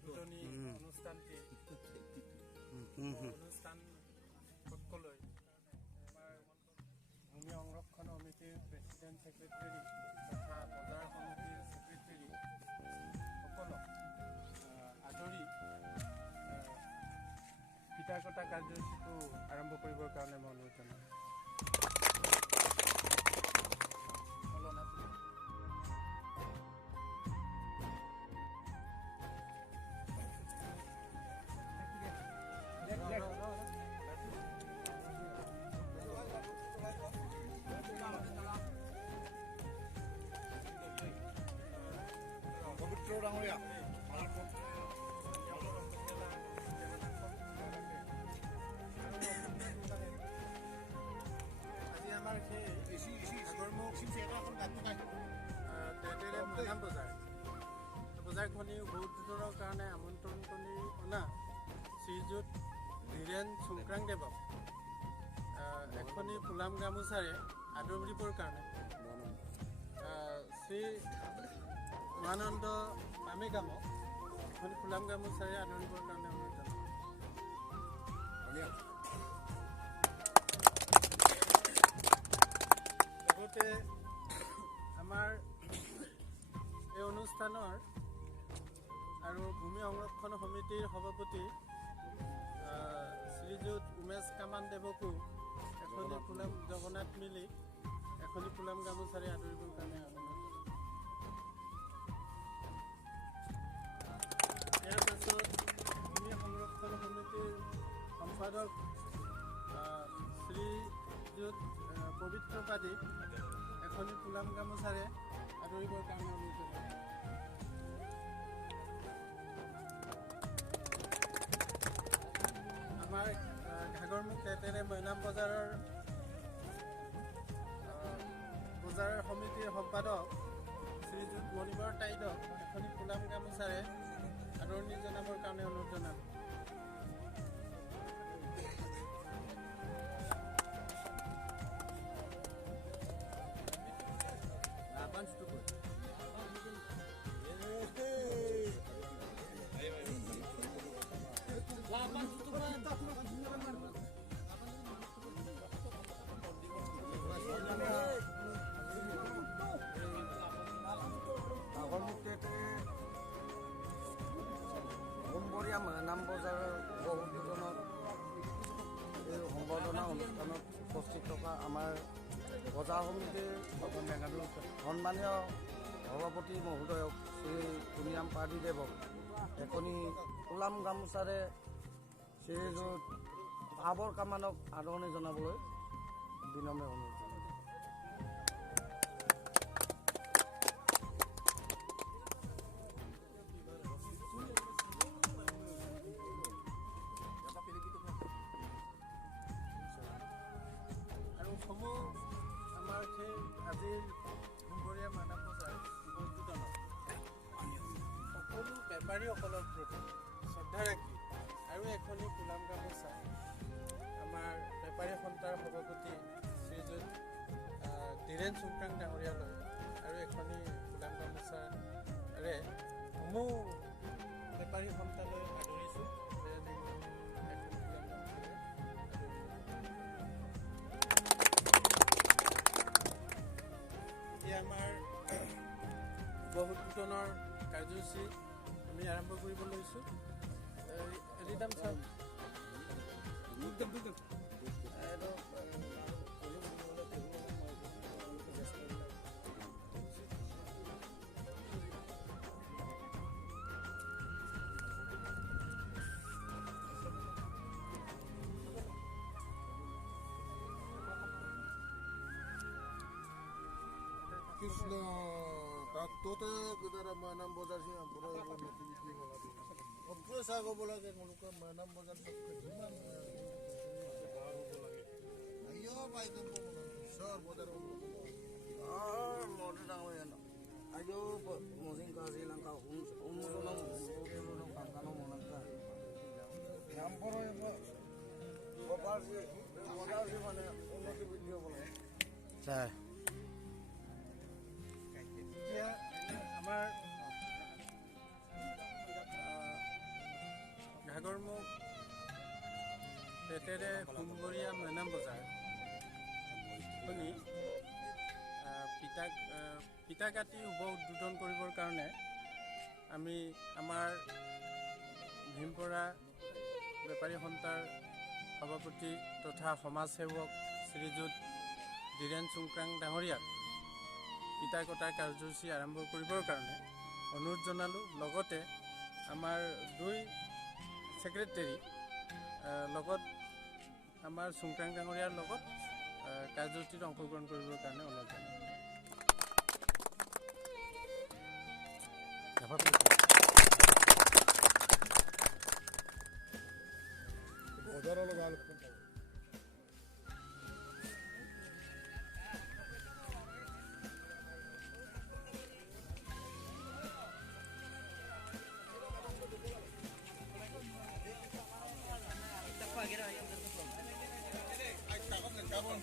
উদ্বোধনী অনুষ্ঠানটি অনুষ্ঠান পক্ষলৈ আমাৰ ভূমি সংৰক্ষণ সমিতিৰ প্ৰেচিডেণ্ট ছেক্ৰেটাৰী তথা বজাৰ সমিতিৰ ছেক্ৰেটাৰী সকলক আদৰি ফিতা কটা কাৰ্যসূচীটো আৰম্ভ কৰিবৰ কাৰণে মই অনুৰোধ জনাওঁ। পবিত্ৰ ডাঙৰীয়া আজি আমাৰ সেই আগৰমুখ বজাৰখনি বহুত দিনৰ কাৰণে আমন্ত্ৰণ কৰি অনা শ্ৰীযুত ধীৰেন সংক্ৰাংদেৱক এখনি ফুলাম গামোচাৰে আদৰিবৰ কাৰণে শ্ৰী মহানন্দ পামেগামক এখন ফুলাম গামোচাৰে আদৰিবৰ কাৰণে অনুৰোধ জনাওঁ। লগতে আমাৰ এই অনুষ্ঠানৰ আৰু ভূমি সংৰক্ষণ সমিতিৰ সভাপতি শ্ৰীযুত উমেশ কামান দেৱকো এখনি ফুলাম জগন্নাথ মিলিক এখনি ফুলাম গামোচাৰে আদৰিবৰ কাৰণে অনুৰোধ জনাওঁ। ইয়াৰ পাছত ভূমি সংৰক্ষণ সমিতিৰ সম্পাদক শ্ৰীযুত পবিত্ৰ পাদীক এখনি ফুলাম গামোচাৰে আদৰিবৰ কাৰণে অনুৰোধ জনাওঁ। আমাৰ ঘাগৰমুখ তেতেৰে মৈনাম বজাৰৰ সমিতিৰ সম্পাদক শ্ৰীযুত মণিবৰ তাইদক এখনি ফুলাম গামোচাৰে আদৰণি জনাবৰ কাৰণে অনুৰোধ জনালোঁ। মৈনাম বজাৰৰ বহুকেইজনক এই সম্বৰ্ধনা অনুষ্ঠানত উপস্থিত থকা আমাৰ বজাৰ সমিতিৰ সন্মানীয় সভাপতি মহোদয়ক শ্ৰী পুনিয়াম পাদীদেৱক এখনি ফুলাম গামোচাৰে শ্ৰীযুত আবৰ কামানক আদৰণি জনাবলৈ বিনম্ৰ অনুৰোধ জনালোঁ। সমূহ আমাৰ সেই আজিৰ দুপৰীয়া মৈনাম বজাৰ উপস্থিতনত সকলো বেপাৰীসকলৰ প্ৰতি শ্ৰদ্ধা ৰাখি আৰু এখনি ফুলাম গামোচা আমাৰ বেপাৰী সন্থাৰ সভাপতি শ্ৰীযুত ধীৰেন সংক্ৰাং ডাঙৰীয়ালৈ আৰু এখনি ফুলাম গামোচাৰে সমূহ বেপাৰী সন্থালৈ আদৰিছোঁ। আমাৰ বহুতজনৰ কাৰ্যসূচী আমি আৰম্ভ কৰিব লৈছোঁ। ৰিদাম চাওক কৃষ্ণ তাত তোতে গোটেই মৈনাম বজাৰ সি অপুৰে চাই ক'ব লাগে তেওঁলোকে মৈনাম বজাৰ মদে ডাঙৰীয়া আজো মজিংকা শ্ৰীলংকা কাংকানো মনাংকা মানে উন্নতি বৃদ্ধি হ'ব লাগে। এতিয়া আমাৰ সাগৰমুখ পেটেৰে সোমবৰীয়া মেনাম বজাৰ শুনি পিতাকাটি শুভ উদ্বোধন কৰিবৰ কাৰণে আমি আমাৰ ভীমপৰা বেপাৰী সন্থাৰ সভাপতি তথা সমাজসেৱক শ্ৰীযুত ধীৰেন চুংক্ৰাং ডাঙৰীয়াক পিতা কটাৰ কাৰ্যসূচী আৰম্ভ কৰিবৰ কাৰণে অনুৰোধ জনালোঁ। লগতে আমাৰ 2 ছেক্ৰেটাৰী লগত আমাৰ চুংক্ৰাং ডাঙৰীয়াৰ লগত কাৰ্যসূচীত অংশগ্ৰহণ কৰিবৰ কাৰণে অনুৰোধ জনালোঁ। Kabun.